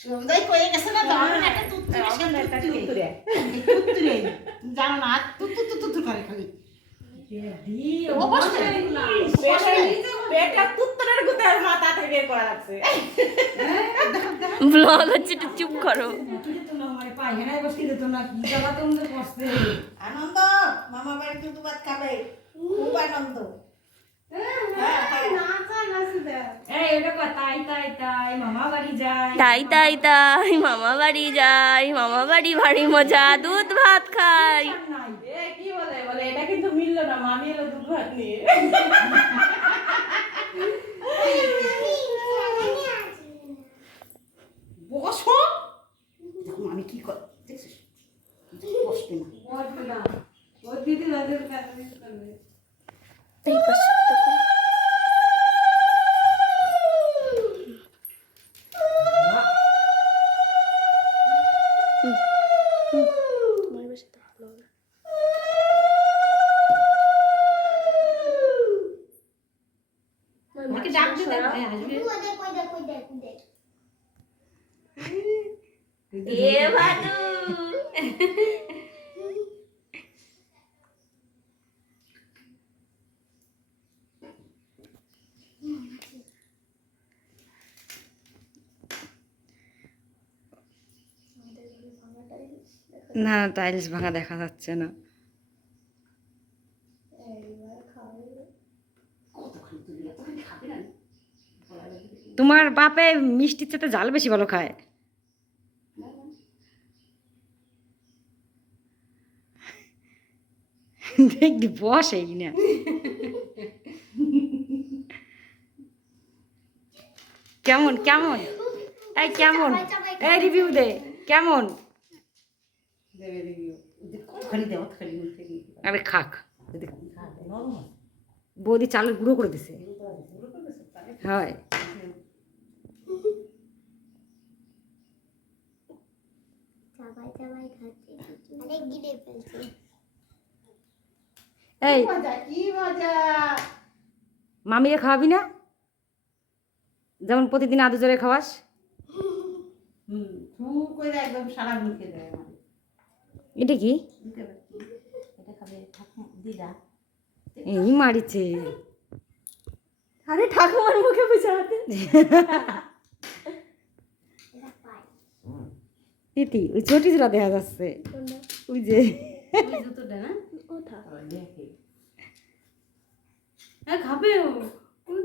সন্ধ্যায় কয়ে গেছে না জানো একটা তুত্তুরে জানো না তুত্তু করে খালি ব্লগ হচ্ছে, একটু চুপ করো। আনন্দ মামা বাড়িতে দুধ খাবে, খুব আনন্দ। তাই তাই তাই মামা বাড়ি যাই, মামা বাড়ি ভারী মজা, দুধ ভাত খাই। কি বলে বলে এটা কিন্তু মিললো না, মামি এলো দুধ ভাত নিয়ে। বসো দেখো আমি কি করি দেখছিস, বসবে না এই পাশে তখন তোমার পাশে তো ভালো হবে। আমাকে ডাক দিতে আসবে এ ভানু না, টাইলস ভাঙা দেখা যাচ্ছে না। তোমার বাপে মিষ্টির চাতে জাল বেশি ভালো খায়। দেখি বসে না কেমন কেমন এই কেমন এই রিভিউ দে কেমন। আরে খাক বৌদি চালের গুঁড়ো করে দিছে। হয় এই কি মজা। মামিরে খাওয়াবি না, যেমন প্রতিদিন আদু জোরে খাওয়াস। করে একদম সারা মুখে দেয় আমার। এটা কি এটা খাবে দিদা। এই মারিছে। আরে ঠাকুমার মুখে বুঝাতে তিতি ওই ছোটি জোড়া দেখা যাচ্ছে ওই যে জুতোটা না কোথা দেখে হ্যাঁ খাবে ও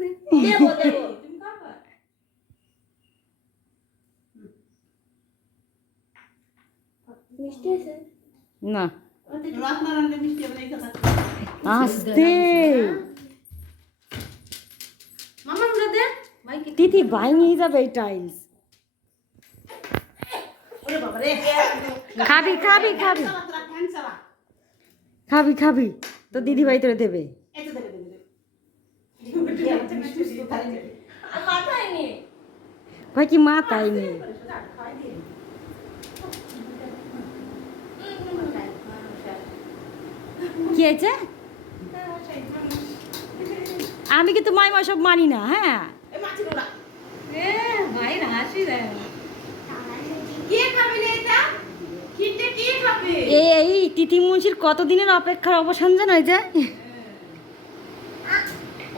দেবো দেবো তুমি খাবা মিষ্টি আছে না রান্না মিষ্টি হবে এই কথা। আস্তে মামা আমরা দে ভাই কি তিতি ভাঙিয়ে যাবে এই টাইলস। ওরে বাবা রে খাবি খাবি খাবি তোরা ফ্যান চালা খাবি খাবি তো দিদি ভাই তোরে দেবে। এত দেবে মিষ্টি তো খাই দেবে মাথায় নে ভাই কি মা তাই নি কি হয়েছে। আমি কিন্তু মাইমা সব মানি না। হ্যাঁ এই মাছি নোড়া এ ভাই হাসি দেয় কে খাবে না এটা কিটে কে খাবে এই তিতি মুন্সির কতদিনের অপেক্ষার অবসান জানো এই যে।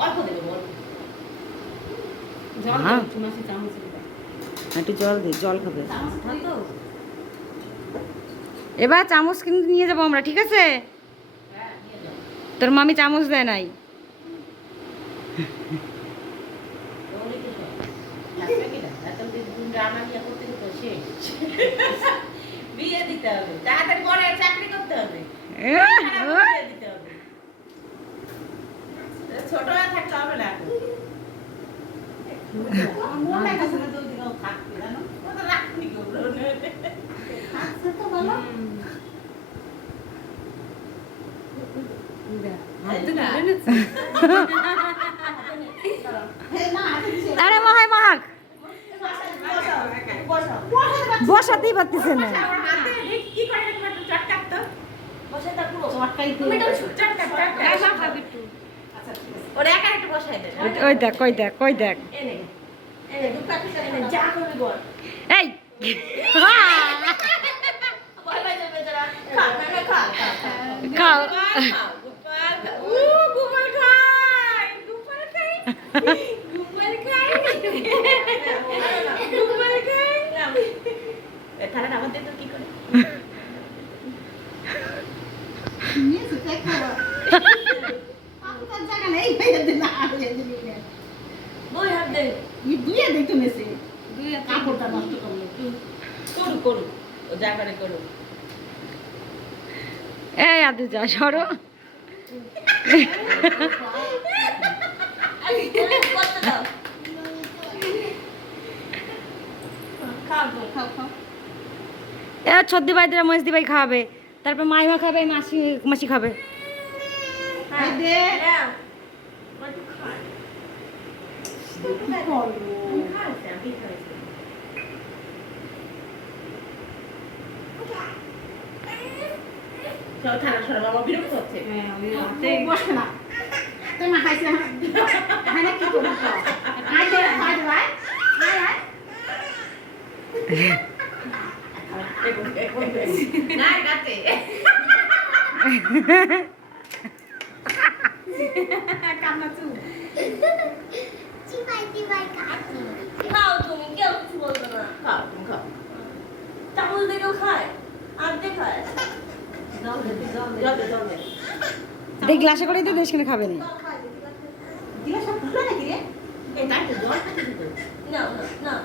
অল্প দেবে বল জল হ্যাঁ। দাও তোমার সাথে চামচ দাও একটু জল দে, জল খাবে। তো এবার চামচ কিন্তু নিয়ে যাবো আমরা, ঠিক আছে। তোর মামি চামচ দেয় নাই। বিয়ে দিতে হবে তাড়াতাড়ি পরে চাকরি করতে হবে বিয়ে দিতে হবে ছোট হয়ে থাকতে হবে না মনে কাছে না জলদি গাও থাকবে জানো ওটা রাখনি গো থাকছে তো ভালো। হ্যাঁ না হাতে দিছে আরে মাহাই মাহাক বসো বসাতেই পারতেছে না। হাতে কি করে একবার চটকাত তো বসে তা পুরো চটকাই তুমি দিও তো চটকাত চটকাত আচ্ছা ঠিক আছে ওরে একা একটু বসাই দে ওই দেখ কই দেখ কই দেখ এনে এনে দুটা পিঠা এনে যা করবি বল এই ভয় পাই যাবে বেচারা। খা, না, না, খা, খা, খা। খাও গোপাল খায়। ও গোপাল খায়। গোপাল খায়। গোপাল খায়। গোপাল খায়। নাও। এ, থালাটা আমার দিয়ে তো কি করে? নিয়েছে, দেখ খাওয়া। আপনার জায়গা নেই, ভাইয়া দিন না, আর ভাইয়া দিন না। দুই হাত দে। ই দুইয়া দিত নেছে। কাপড়টা নষ্ট করলো। করু, করু। ও যা করে করু। এই আদু যা সরো করতে দাও। খাও তো। খাও, খাও। এ ছদ্দি ভাই দিরা মহেশ দি ভাই খাবে, তারপর মাইমা খাবে, মাসি মাসি খাবে। হ্যাঁ, দে। নাও। একটু খা। কি করলো? খাইছে, আমি খাইছি। চল, থালা সরা, বাবা বিরক্ত হচ্ছে। হ্যাঁ, ওই রাতে বসে না। তুই মা খাইছে, হ্যাঁ না, কি করবো? আয় দে, আয় দে, আয়। আয়, আয়। না, গাছে। কান্না চুপ। খাও তুমি, কেউ কিছু বলবে না। খাও, তুমি খাও। চামচ দিয়ে কেউ খায়? আর্ধেক খায়। জল দে, জল দে, জল দে, জল দে। দেখ গ্লাসে করে দিয়ে দেশ কিনে খাবে না। জল খায়, দেখি, জল খায়। দিলে সব খুলে নাকি রে? এই, তাই তো, জল খাচ্ছে তো। না, না, না।